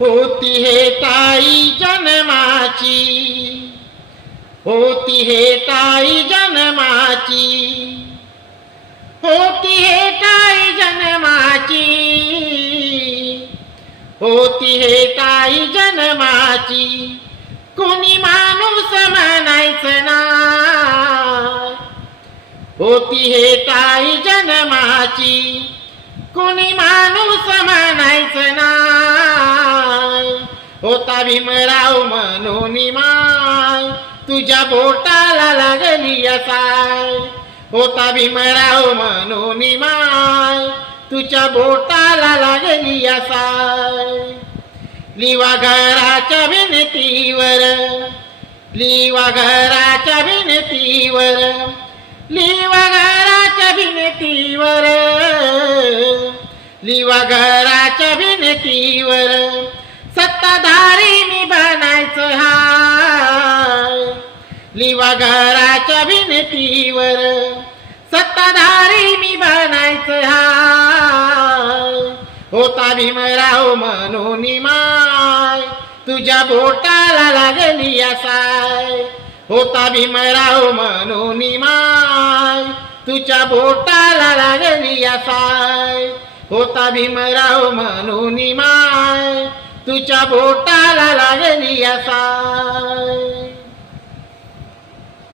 होती हे ताई जन्माची, होती हे ताई जन्माची, होती हे ताई जन्माची, होती हे ताई जन्माची. कोणी माणूस म्हणायचं ना, होती हे ताई जन्माची. कोणी माणूस म्हणायचं ना, होता भीमराव म्हणून माय, तुझ्या बोटाला लागली असाय. होता भीमराव म्हणून माय, तुझ्या बोटाला लागली असाय. लिवा घराच्या भिंतीवर, लिवा घराच्या भिंतीवर, लिवा घराच्या भिंतीवर, लिवा घराच्या भिंतीवर. सत्ताधारी मी बनायचं हाय, लिवा घराच्या भिंतीवर. सत्ताधारी मी बनायचं हाय. होता भीमराव म्हणून माय, तुझ्या बोटाला लागली असाय. होता भीमराव म्हणून माय, तुझ्या बोटाला लागली असाय. होता भीमराव म्हणून माय, तुझ्या बोटाला लागली असाय.